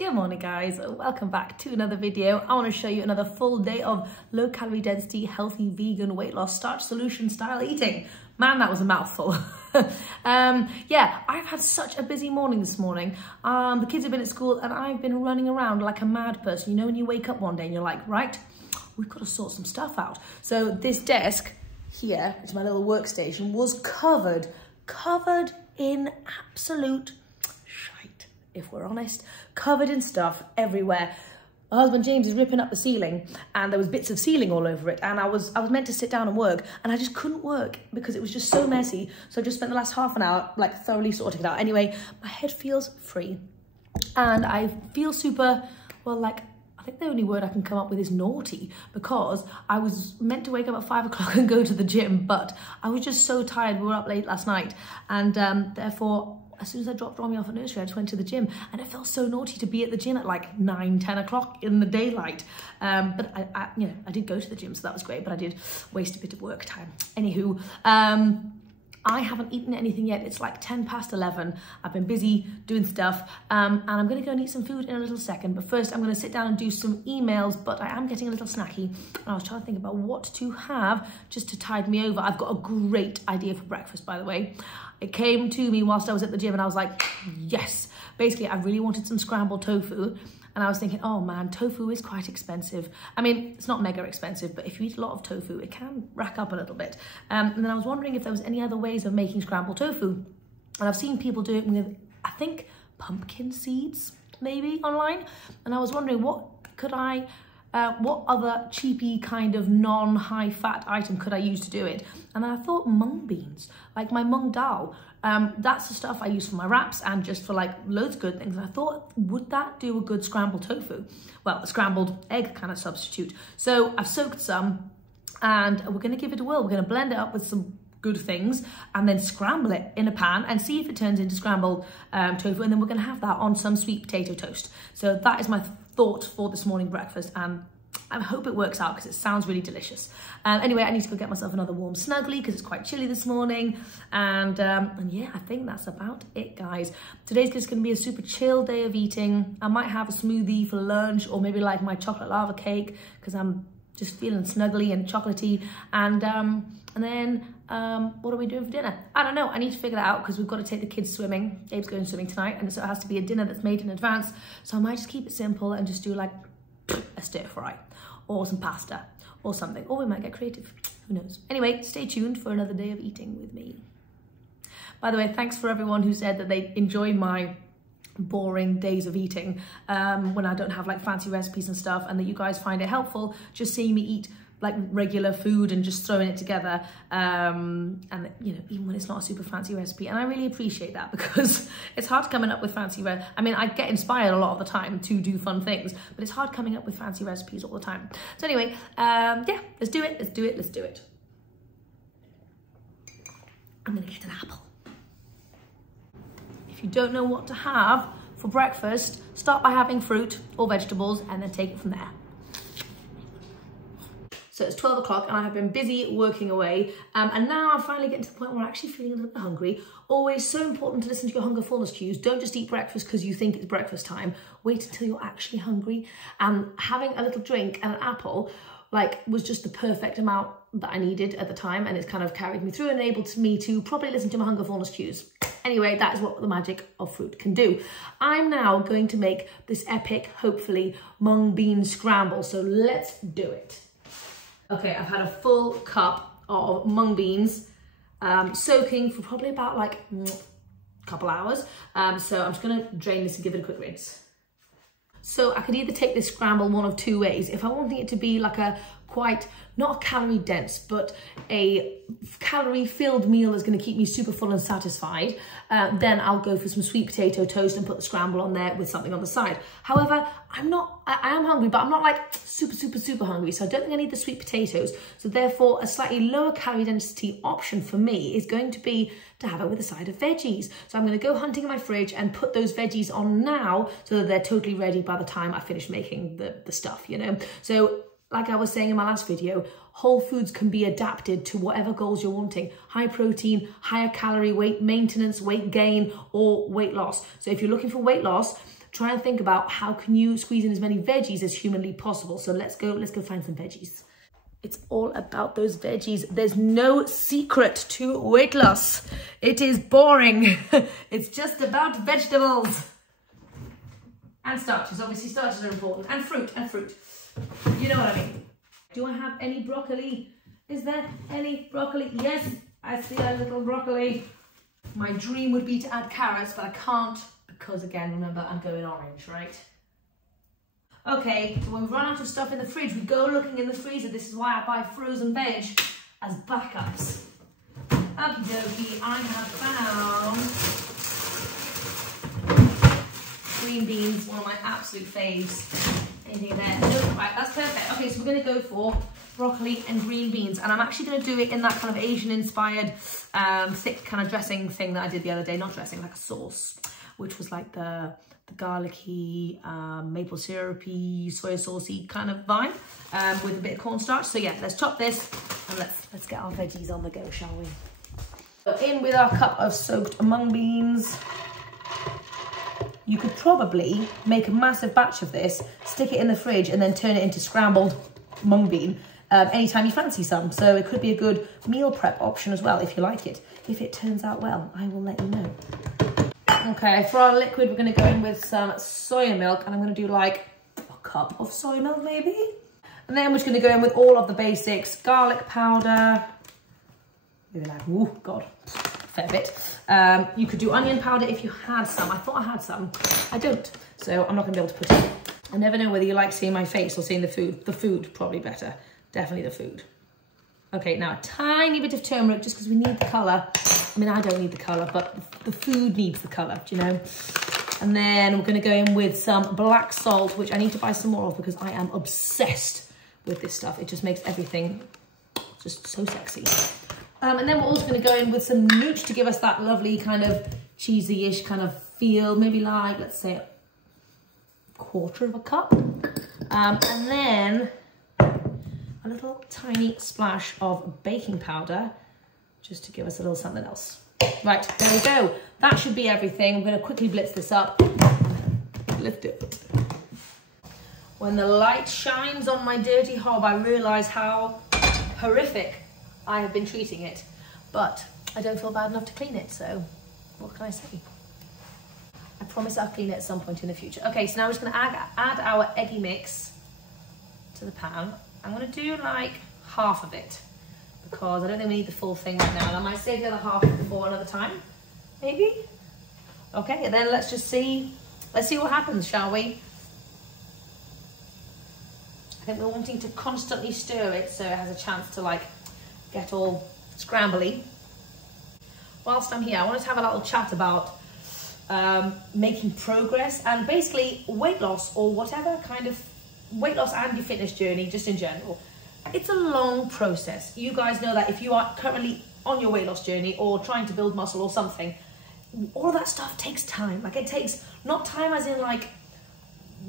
Good morning guys, welcome back to another video. I want to show you another full day of low calorie density, healthy, vegan, weight loss, starch solution style eating. Man, that was a mouthful. Yeah, I've had such a busy morning this morning. The kids have been at school and I've been running around like a mad person. You know when you wake up one day and you're like, right, we've got to sort some stuff out. So this desk here, it's my little workstation, was covered in absolute shite, if we're honest, covered in stuff everywhere. My husband James is ripping up the ceiling and there was bits of ceiling all over it, and I was meant to sit down and work and I just couldn't work because it was just so messy. So I just spent the last half an hour like thoroughly sorting it out. Anyway, my head feels free and I feel super, well, like, I think the only word I can come up with is naughty, because I was meant to wake up at 5 o'clock and go to the gym, but I was just so tired. We were up late last night and therefore as soon as I dropped Romy off at nursery, I just went to the gym, and it felt so naughty to be at the gym at like 9, 10 o'clock in the daylight. But I did go to the gym, so that was great, but I did waste a bit of work time. Anywho, I haven't eaten anything yet. It's like 10 past 11. I've been busy doing stuff, and I'm gonna go and eat some food in a little second. But first I'm gonna sit down and do some emails, but I am getting a little snacky. And I was trying to think about what to have just to tide me over. I've got a great idea for breakfast, by the way. It came to me whilst I was at the gym and I was like, yes. Basically, I really wanted some scrambled tofu. And I was thinking, oh man, tofu is quite expensive. I mean, it's not mega expensive, but if you eat a lot of tofu, it can rack up a little bit. And then I was wondering if there was any other ways of making scrambled tofu. And I've seen people do it with, I think, pumpkin seeds, maybe, online. And I was wondering, what other cheapy kind of non-high fat item could I use to do it? And I thought mung beans, like my mung dal. That's the stuff I use for my wraps and just for like loads of good things. And I thought, would that do a good scrambled tofu? Well, a scrambled egg kind of substitute. So I've soaked some and we're gonna give it a whirl. We're gonna blend it up with some good things and then scramble it in a pan and see if it turns into scrambled tofu, and then we're gonna have that on some sweet potato toast. So that is my thought for this morning breakfast, and I hope it works out because it sounds really delicious. Anyway, I need to go get myself another warm snuggly because it's quite chilly this morning. And yeah, I think that's about it, guys. Today's just going to be a super chill day of eating. I might have a smoothie for lunch, or maybe like my chocolate lava cake because I'm just feeling snuggly and chocolatey. And then what are we doing for dinner? I don't know. I need to figure that out because we've got to take the kids swimming. Abe's going swimming tonight, and so it has to be a dinner that's made in advance. So I might just keep it simple and just do like a stir fry or some pasta or something, or we might get creative, who knows. Anyway, stay tuned for another day of eating with me. By the way, thanks for everyone who said that they enjoy my boring days of eating when I don't have like fancy recipes and stuff, and that you guys find it helpful just seeing me eat like regular food and just throwing it together, and you know, even when it's not a super fancy recipe. And I really appreciate that because it's hard coming up with fancy I mean, I get inspired a lot of the time to do fun things, but it's hard coming up with fancy recipes all the time. So anyway, yeah, let's do it. I'm gonna get an apple. If you don't know what to have for breakfast, start by having fruit or vegetables and then take it from there. So it's 12 o'clock and I have been busy working away, and now I'm finally getting to the point where I'm actually feeling a little bit hungry. Always so important to listen to your hunger fullness cues. Don't just eat breakfast because you think it's breakfast time. Wait until you're actually hungry. And having a little drink and an apple like was just the perfect amount that I needed at the time, and it's kind of carried me through and enabled me to properly listen to my hunger fullness cues. Anyway, that is what the magic of fruit can do. I'm now going to make this epic, hopefully, mung bean scramble. So let's do it. Okay, I've had a full cup of mung beans soaking for probably about like a couple hours. So I'm just gonna drain this and give it a quick rinse. So I could either take this scramble one of two ways. If I'm wanting it to be like a quite, not a calorie dense, but a calorie filled meal that's going to keep me super full and satisfied, then I'll go for some sweet potato toast and put the scramble on there with something on the side. However, I am hungry, but I'm not like super hungry, so I don't think I need the sweet potatoes. So therefore, a slightly lower calorie density option for me is going to be to have it with a side of veggies. So I'm going to go hunting in my fridge and put those veggies on now so that they're totally ready by the time I finish making the stuff, you know. So like I was saying in my last video, whole foods can be adapted to whatever goals you're wanting. High protein, higher calorie, weight maintenance, weight gain, or weight loss. So if you're looking for weight loss, try and think about how can you squeeze in as many veggies as humanly possible. So let's go find some veggies. It's all about those veggies. There's no secret to weight loss. It is boring. It's just about vegetables. And starches, obviously starches are important. And fruit, You know what I mean. Do I have any broccoli? Is there any broccoli? Yes, I see a little broccoli. My dream would be to add carrots, but I can't because, again, remember, I'm going orange, right? Okay, so when we run out of stuff in the fridge, we go looking in the freezer. This is why I buy frozen veg as backups. Okie dokie, I have found green beans, one of my absolute faves. Anything there? Nope. Right, that's perfect. Okay, so we're going to go for broccoli and green beans, and I'm actually going to do it in that kind of Asian inspired thick kind of dressing thing that I did the other day. Not dressing, like a sauce, which was like the garlicky, maple syrupy, soy saucy kind of vibe with a bit of cornstarch. So yeah, let's chop this and let's get our veggies on the go, shall we? So in with our cup of soaked mung beans. You could probably make a massive batch of this, stick it in the fridge and then turn it into scrambled mung bean anytime you fancy some. So it could be a good meal prep option as well if you like it. If it turns out well, I will let you know. Okay, for our liquid, we're going to go in with some soya milk, and I'm going to do like a cup of soy milk maybe. And then we're just going to go in with all of the basics. Garlic powder. Maybe like, oh God, fair bit. You could do onion powder if you had some. I thought I had some. I don't, so I'm not going to be able to put it. I never know whether you like seeing my face or seeing the food. The food, probably better. Definitely the food. Okay, now a tiny bit of turmeric just because we need the colour. I mean, I don't need the colour, but the food needs the colour, do you know? And then we're going to go in with some black salt, which I need to buy some more of because I am obsessed with this stuff. It just makes everything just so sexy. And then we're also going to go in with some nooch to give us that lovely kind of cheesy-ish kind of feel. Maybe like, let's say, a quarter of a cup. And then a little tiny splash of baking powder just to give us a little something else. Right, there we go. That should be everything. I'm going to quickly blitz this up. Let's do it. When the light shines on my dirty hob, I realise how horrific I have been treating it. But I don't feel bad enough to clean it, so what can I say? I promise I'll clean it at some point in the future. Okay, so now we're just going to add our eggy mix to the pan. I'm going to do like half of it because I don't think we need the full thing right now. And I might save the other half for another time, maybe. Okay, and then let's just see. Let's see what happens, shall we? I think we're wanting to constantly stir it so it has a chance to like get all scrambly. Whilst I'm here, I wanted to have a little chat about making progress and basically weight loss or whatever kind of weight loss and your fitness journey, just in general. It's a long process. You guys know that if you are currently on your weight loss journey or trying to build muscle or something, all of that stuff takes time. Like it takes, not time as in like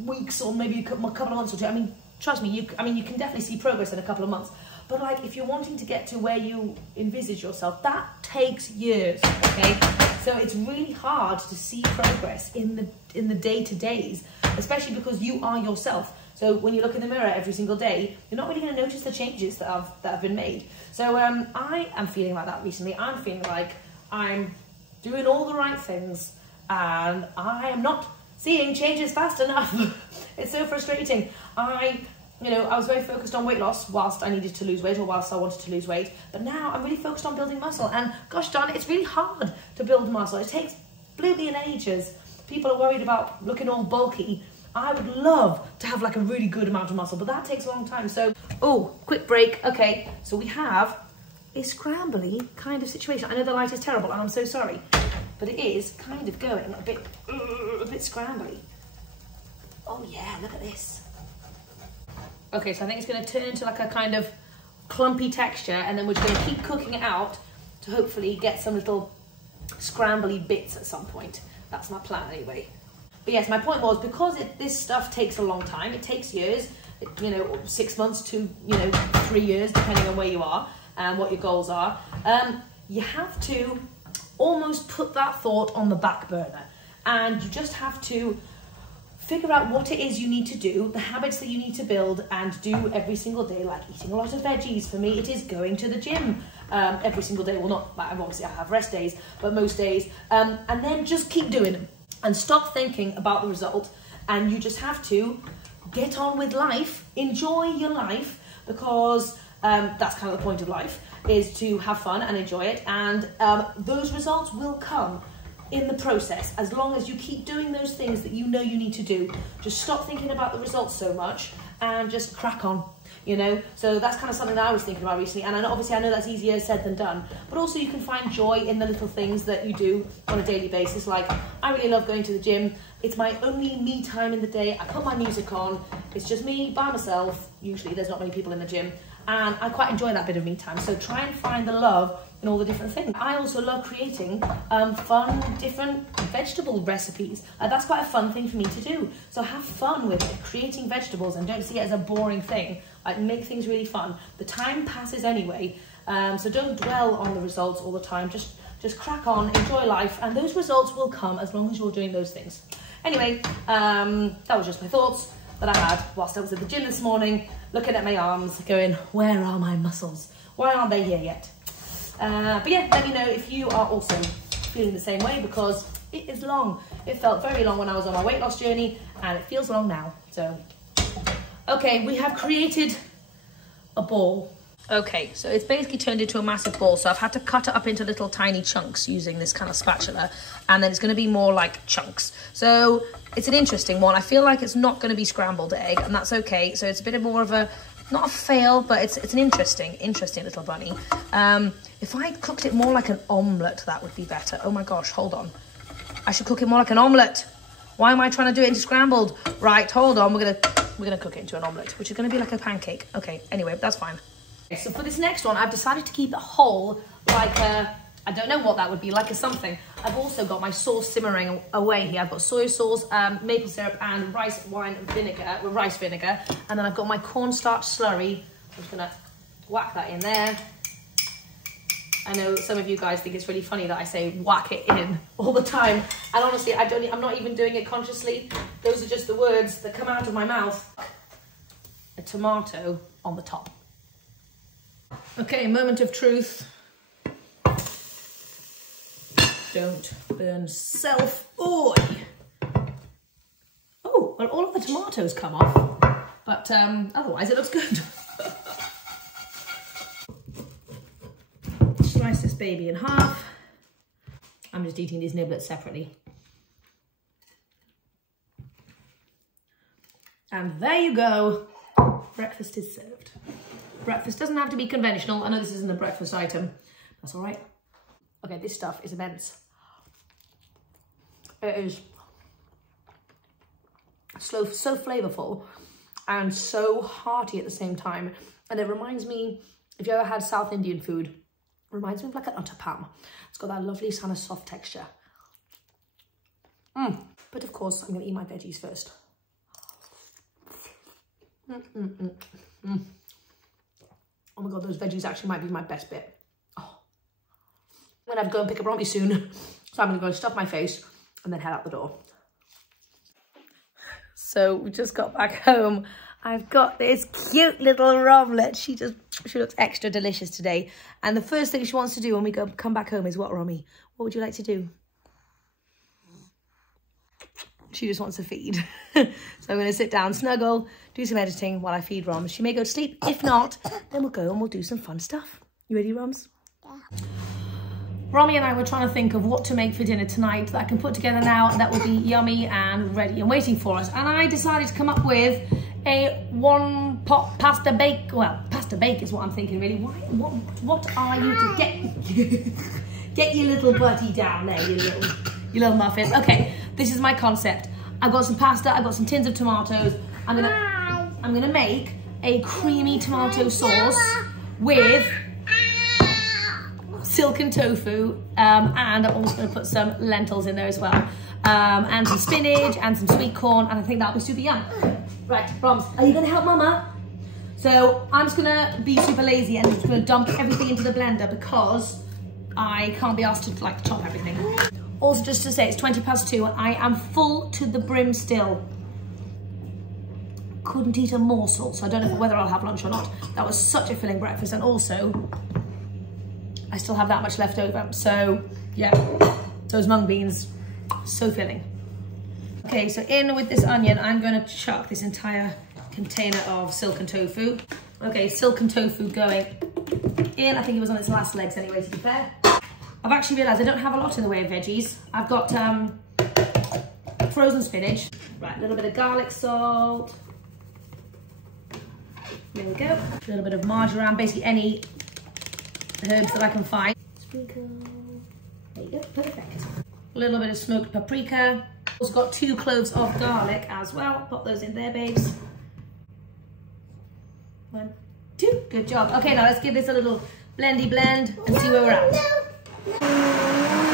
weeks or maybe a couple of months or two. I mean, trust me, you can definitely see progress in a couple of months. But like if you're wanting to get to where you envisage yourself, that takes years, okay? So it's really hard to see progress in the day-to-days, especially because you are yourself. So when you look in the mirror every single day, you're not really going to notice the changes that have been made. So I am feeling like that recently. I'm feeling like I'm doing all the right things and I am not seeing changes fast enough. It's so frustrating. I was very focused on weight loss whilst I needed to lose weight or whilst I wanted to lose weight. But now I'm really focused on building muscle. And gosh darn it, it's really hard to build muscle. It takes bloody ages. People are worried about looking all bulky. I would love to have like a really good amount of muscle, but that takes a long time. So, oh, quick break. Okay, so we have a scrambly kind of situation. I know the light is terrible and I'm so sorry, but it is kind of going a bit scrambly. Oh yeah, look at this. Okay, so I think it's going to turn into like a kind of clumpy texture and then we're just going to keep cooking it out to hopefully get some little scrambly bits at some point. That's my plan anyway. But yes, my point was because this stuff takes a long time, it takes years, 6 months to 3 years, depending on where you are and what your goals are. You have to almost put that thought on the back burner, and you just have to figure out what it is you need to do, the habits that you need to build and do every single day, like eating a lot of veggies. For me, it is going to the gym every single day. Well, not, obviously I have rest days, but most days. And then just keep doing them and stop thinking about the result. And you just have to get on with life, enjoy your life, because that's kind of the point of life, is to have fun and enjoy it. And those results will come in the process, as long as you keep doing those things that you know you need to do. Just stop thinking about the results so much and just crack on, you know. So that's kind of something that I was thinking about recently, and obviously I know that's easier said than done, but also you can find joy in the little things that you do on a daily basis. Like, I really love going to the gym. It's my only me time in the day. I put my music on, it's just me by myself. Usually there's not many people in the gym, and I quite enjoy that bit of me time. So try and find the love in all the different things. I also love creating fun, different vegetable recipes. That's quite a fun thing for me to do. So have fun with it, creating vegetables, and don't see it as a boring thing. Like, make things really fun. The time passes anyway, so don't dwell on the results all the time. Just crack on, enjoy life, and those results will come as long as you're doing those things. Anyway, that was just my thoughts that I had whilst I was at the gym this morning, looking at my arms, going, where are my muscles? Why aren't they here yet? But yeah, let me know if you are also feeling the same way, because it is long. It felt very long when I was on my weight loss journey, and it feels long now. So, okay, we have created a ball. Okay, so it's basically turned into a massive ball. So I've had to cut it up into little tiny chunks using this kind of spatula, and then it's going to be more like chunks. So it's an interesting one. I feel like it's not going to be scrambled egg, and that's okay. So it's a bit of more of a, not a fail, but it's an interesting little bunny. If I cooked it more like an omelette, that would be better. Oh my gosh, hold on. I should cook it more like an omelette. Why am I trying to do it into scrambled? Right, hold on. We're gonna cook it into an omelette, which is gonna be like a pancake. Okay, anyway, that's fine. Okay, so for this next one, I've decided to keep it whole, like a, I don't know what that would be, like a something. I've also got my sauce simmering away here. I've got soy sauce, maple syrup, and rice vinegar, and then I've got my cornstarch slurry. I'm just gonna whack that in there. I know some of you guys think it's really funny that I say whack it in all the time, and honestly, I'm not even doing it consciously. Those are just the words that come out of my mouth. A tomato on the top. Okay, moment of truth. Don't burn self. Oi! Oh, well, all of the tomatoes come off, but otherwise it looks good. Slice this baby in half. I'm just eating these niblets separately. And there you go. Breakfast is served. Breakfast doesn't have to be conventional. I know this isn't a breakfast item. That's all right. Okay, this stuff is immense. It is so flavorful and so hearty at the same time. And it reminds me, if you ever had South Indian food, it reminds me of like an uttapam. It's got that lovely kind of soft texture. But of course, I'm gonna eat my veggies first. Oh my God, those veggies actually might be my best bit. Oh. I'm gonna have to go and pick up Romy soon. So I'm gonna go stuff my face and then head out the door. So we just got back home. I've got this cute little Romlet. She looks extra delicious today. And the first thing she wants to do when we come back home is what, Romy? What would you like to do? She just wants to feed. So I'm going to sit down, snuggle, do some editing while I feed Roms. She may go to sleep. If not, then we'll go and we'll do some fun stuff. You ready, Roms? Yeah. Romy and I were trying to think of what to make for dinner tonight that I can put together now and that will be yummy and ready and waiting for us. And I decided to come up with a one-pot pasta bake. Well, pasta bake is what I'm thinking, really. What are you to get your little buddy down there, you little muffin. Okay, this is my concept. I've got some pasta, I've got some tins of tomatoes. I'm gonna make a creamy tomato sauce with silken tofu, and I'm also gonna put some lentils in there as well, and some spinach and some sweet corn, and I think that'll be super yum. Right, Roms, are you gonna help Mama? So I'm just gonna be super lazy and just gonna dump everything into the blender because I can't be asked to like chop everything. Also, just to say, it's 2:20 and I am full to the brim still. couldn't eat a morsel, so I don't know whether I'll have lunch or not. That was such a filling breakfast, and also I still have that much left over. So yeah, those mung beans, so filling. Okay, so in with this onion, I'm going to chuck this entire container of silken tofu. Okay, silken tofu going in. I think it was on its last legs anyway, to be fair. I've actually realised I don't have a lot in the way of veggies. I've got frozen spinach. Right, a little bit of garlic salt. There we go. A little bit of marjoram, basically any herbs that I can find. Sprinkle. There you go, perfect. A little bit of smoked paprika. Also got 2 cloves of garlic as well. Pop those in there, babes. 1, 2, good job. Okay, now let's give this a little blendy blend and see where we're at.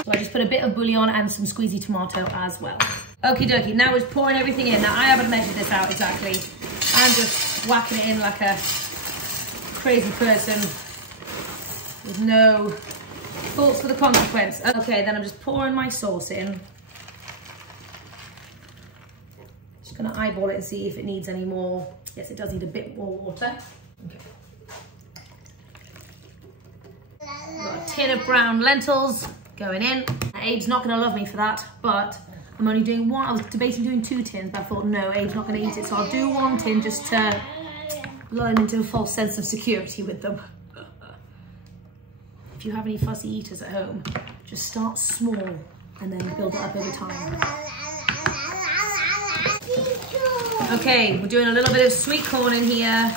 So I just put a bit of bouillon and some squeezy tomato as well. Okie dokie, now we're pouring everything in. Now I haven't measured this out exactly. I'm just whacking it in like a crazy person with no thoughts for the consequence. Okay, then I'm just pouring my sauce in. Just gonna eyeball it and see if it needs any more. Yes, it does need a bit more water. Okay. Got a tin of brown lentils going in. Abe's not gonna love me for that, but I'm only doing one. I was debating doing 2 tins, but I thought, no, Abe's not gonna eat it, so I'll do 1 tin just to lull him into a false sense of security with them. If you have any fussy eaters at home, just start small and then build it up over time. Okay, we're doing a little bit of sweet corn in here.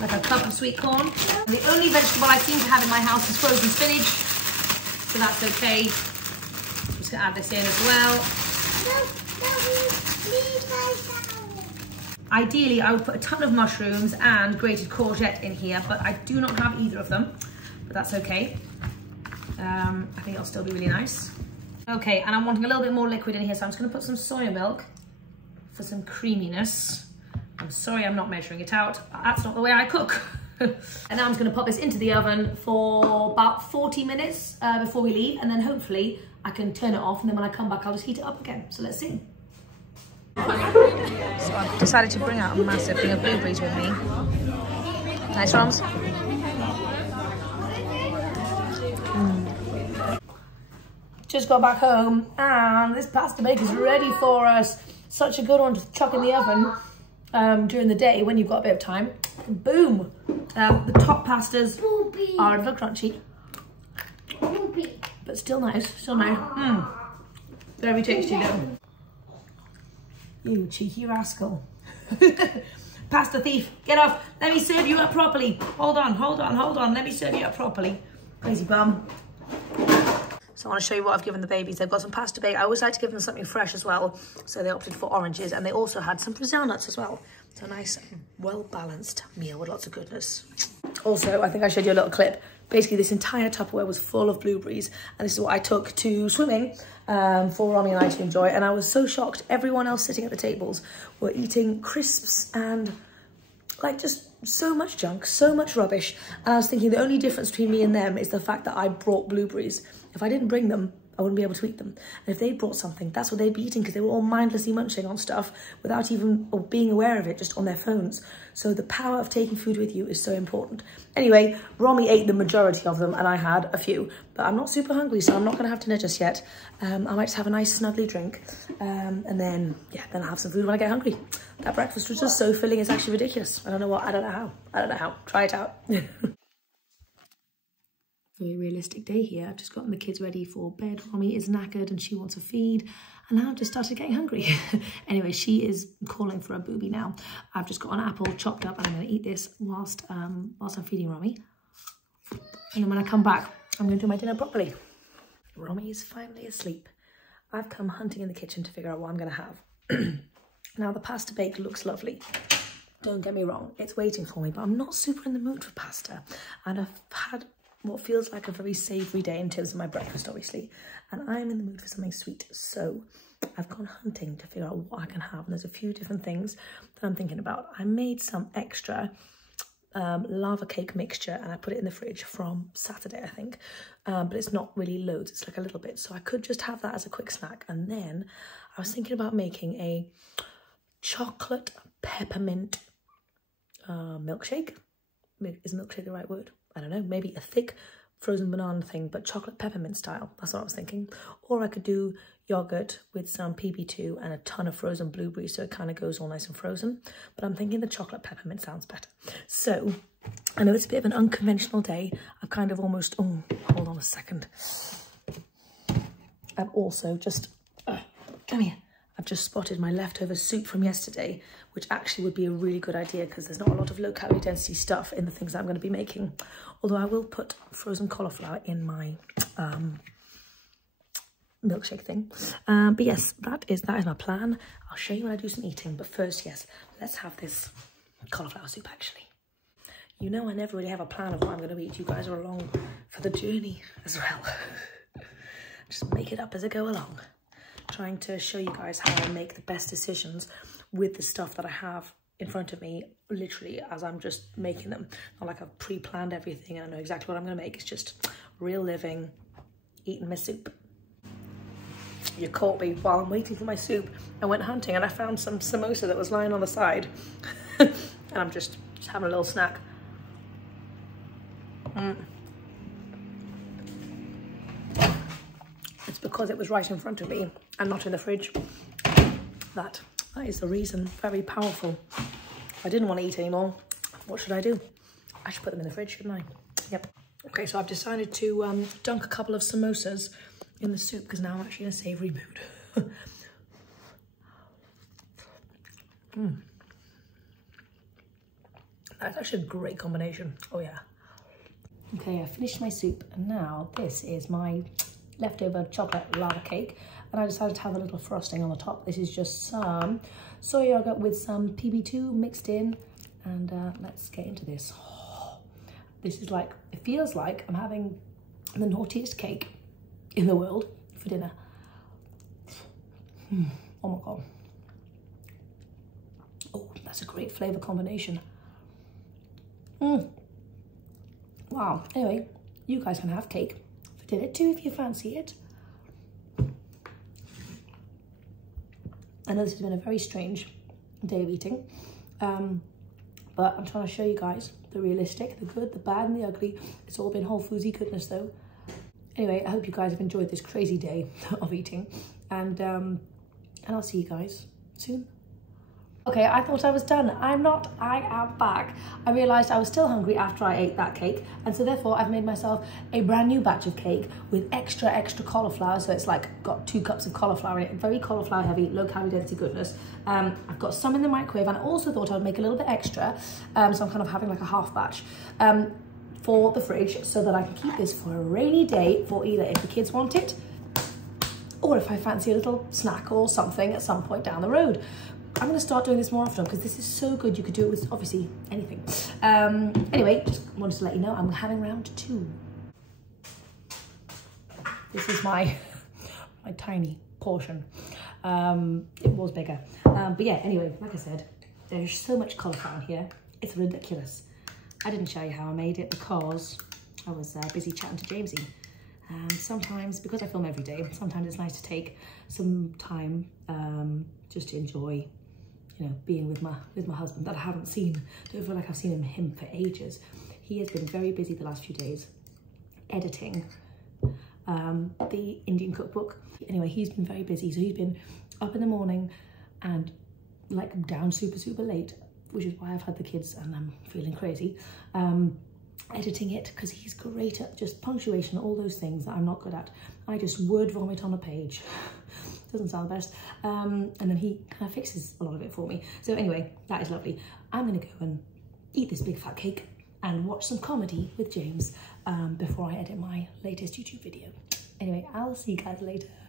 Like a cup of sweet corn. And the only vegetable I seem to have in my house is frozen spinach, so that's okay. I'm just gonna add this in as well. Ideally, I would put a ton of mushrooms and grated courgette in here, but I do not have either of them, but that's okay. I think it'll still be really nice. Okay, and I'm wanting a little bit more liquid in here, so I'm just gonna put some soya milk for some creaminess. I'm sorry I'm not measuring it out. That's not the way I cook. And now I'm just gonna pop this into the oven for about 40 minutes before we leave, and then hopefully I can turn it off, and then when I come back, I'll just heat it up again. So let's see. So I've decided to bring out a massive thing of blueberries with me. Nice, Roms? Just got back home and this pasta bake is ready for us. Such a good one to chuck in the oven during the day when you've got a bit of time. Boom! The top pastas are a little crunchy, but still nice, still nice. Very tasty though. You cheeky rascal. Pasta thief, get off. Let me serve you up properly. Hold on, hold on, hold on. Let me serve you up properly. Crazy bum. So I want to show you what I've given the babies. They've got some pasta bake. I always like to give them something fresh as well. So they opted for oranges, and they also had some Brazil nuts as well. So a nice, well-balanced meal with lots of goodness. Also, I think I showed you a little clip. Basically, this entire Tupperware was full of blueberries, and this is what I took to swimming for Romy and I to enjoy. And I was so shocked. Everyone else sitting at the tables were eating crisps and like just so much junk, so much rubbish. And I was thinking the only difference between me and them is the fact that I brought blueberries. If I didn't bring them, I wouldn't be able to eat them. And if they brought something, that's what they'd be eating, because they were all mindlessly munching on stuff without even or being aware of it, just on their phones. So the power of taking food with you is so important. Anyway, Romy ate the majority of them and I had a few, but I'm not super hungry, so I'm not gonna have dinner just yet. I might just have a nice snuggly drink. And then, yeah, then I'll have some food when I get hungry. That breakfast was just so filling, it's actually ridiculous. I don't know how. Try it out. Very realistic day here. I've just gotten the kids ready for bed. Romy is knackered and she wants a feed, and now I've just started getting hungry. Anyway, she is calling for a booby now. I've just got an apple chopped up and I'm going to eat this whilst I'm feeding Romy. And then when I come back, I'm going to do my dinner properly. Romy is finally asleep. I've come hunting in the kitchen to figure out what I'm going to have. Now the pasta bake looks lovely. Don't get me wrong, it's waiting for me, but I'm not super in the mood for pasta. And I've had what feels like a very savoury day in terms of my breakfast, obviously. And I'm in the mood for something sweet. So I've gone hunting to figure out what I can have. And there's a few different things that I'm thinking about. I made some extra lava cake mixture and I put it in the fridge from Saturday, I think. But it's not really loads, it's like a little bit. So I could just have that as a quick snack. And then I was thinking about making a chocolate peppermint milkshake. Is milkshake the right word? I don't know, maybe a thick frozen banana thing, but chocolate peppermint style. That's what I was thinking. Or I could do yogurt with some PB2 and a ton of frozen blueberries, so it kind of goes all nice and frozen. But I'm thinking the chocolate peppermint sounds better. So I know it's a bit of an unconventional day. I've kind of almost, oh, hold on a second. I've also just, come here. I've just spotted my leftover soup from yesterday, which actually would be a really good idea because there's not a lot of low calorie density stuff in the things that I'm going to be making. Although I will put frozen cauliflower in my milkshake thing. But yes, that is my plan. I'll show you when I do some eating. But first, yes, let's have this cauliflower soup actually. You know, I never really have a plan of what I'm going to eat. You guys are along for the journey as well. Just make it up as I go along. Trying to show you guys how I make the best decisions with the stuff that I have in front of me, literally as I'm just making them. Not like I've pre-planned everything and I know exactly what I'm going to make. It's just real living, eating my soup. You caught me while I'm waiting for my soup. I went hunting and I found some samosa that was lying on the side. And I'm just having a little snack. It's because it was right in front of me and not in the fridge. That is the reason. Very powerful. If I didn't want to eat anymore, what should I do? I should put them in the fridge, shouldn't I? Yep. Okay, so I've decided to dunk a couple of samosas in the soup because now I'm actually in a savoury mood. That's actually a great combination. Oh yeah. Okay, I finished my soup and now this is my leftover chocolate lava cake, and I decided to have a little frosting on the top. This is just some soy yogurt with some PB2 mixed in, and let's get into this. Oh, this is like, it feels like I'm having the naughtiest cake in the world for dinner. Oh my god. Oh, that's a great flavour combination. Wow. Anyway, you guys can have cake for dinner too if you fancy it. I know this has been a very strange day of eating, but I'm trying to show you guys the realistic, the good, the bad and the ugly. It's all been whole foodsy goodness though. Anyway, I hope you guys have enjoyed this crazy day of eating, and I'll see you guys soon. Okay, I thought I was done. I'm not, I am back. I realised I was still hungry after I ate that cake, and so therefore I've made myself a brand new batch of cake with extra cauliflower, so it's like got 2 cups of cauliflower in it, very cauliflower heavy, low calorie density goodness. I've got some in the microwave, and I also thought I'd make a little bit extra, so I'm kind of having like a half batch for the fridge so that I can keep this for a rainy day, for either if the kids want it, or if I fancy a little snack or something at some point down the road. I'm going to start doing this more often because this is so good. You could do it with obviously anything. Anyway, just wanted to let you know I'm having round 2. This is my tiny portion. It was bigger. But yeah, anyway, like I said, there's so much cauliflower here. It's ridiculous. I didn't show you how I made it because I was busy chatting to Jamesy. Sometimes, because I film every day, sometimes it's nice to take some time just to enjoy, you know, being with my husband that I haven't seen. I don't feel like I've seen him for ages. He has been very busy the last few days editing the Indian cookbook. Anyway, he's been very busy, so he's been up in the morning and like down super late, which is why I've had the kids and I'm feeling crazy. Editing it because he's great at just punctuation, all those things that I'm not good at. I just word vomit on a page. Doesn't sound the best. And then he kind of fixes a lot of it for me. So anyway, that is lovely. I'm gonna go and eat this big fat cake and watch some comedy with James before I edit my latest YouTube video. Anyway, I'll see you guys later.